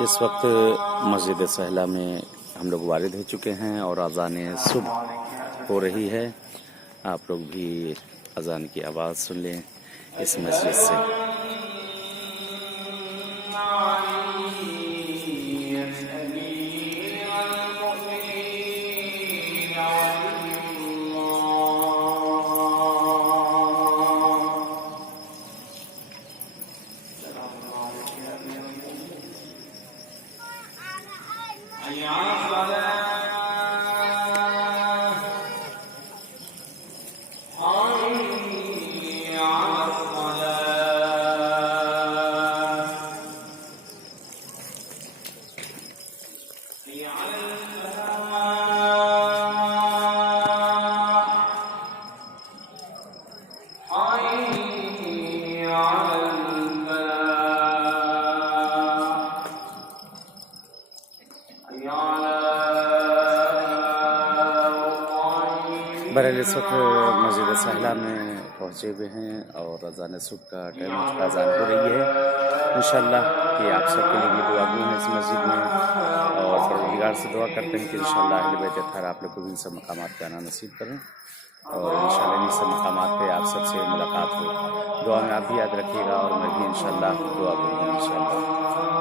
इस वक्त मस्जिद सहला में हम लोग वारिद हो चुके हैं और अज़ान सुबह हो रही है। आप लोग भी अज़ान की आवाज़ सुन लें इस मस्जिद से। बहरहाल इस वक्त मस्जिद सहला में पहुँचे हुए हैं और अज़ान सुबह का टाइम हो चुका, अज़ान हो रही है। इंशाअल्लाह कि आप सबके लिए भी दुआ गो हैं इस मस्जिद में और परवरदिगार से दुआ करते हैं कि इंशाअल्लाह अहले बैत अत्हार आप लोग को भी इन सब मकामात पे आना नसीब करें और इंशाअल्लाह इन सब मकामात पे आप सबसे मुलाकात हो। दुआ में आप भी याद रखिएगा और मैं भी इंशाअल्लाह दुआ गो हूँ इंशाअल्लाह।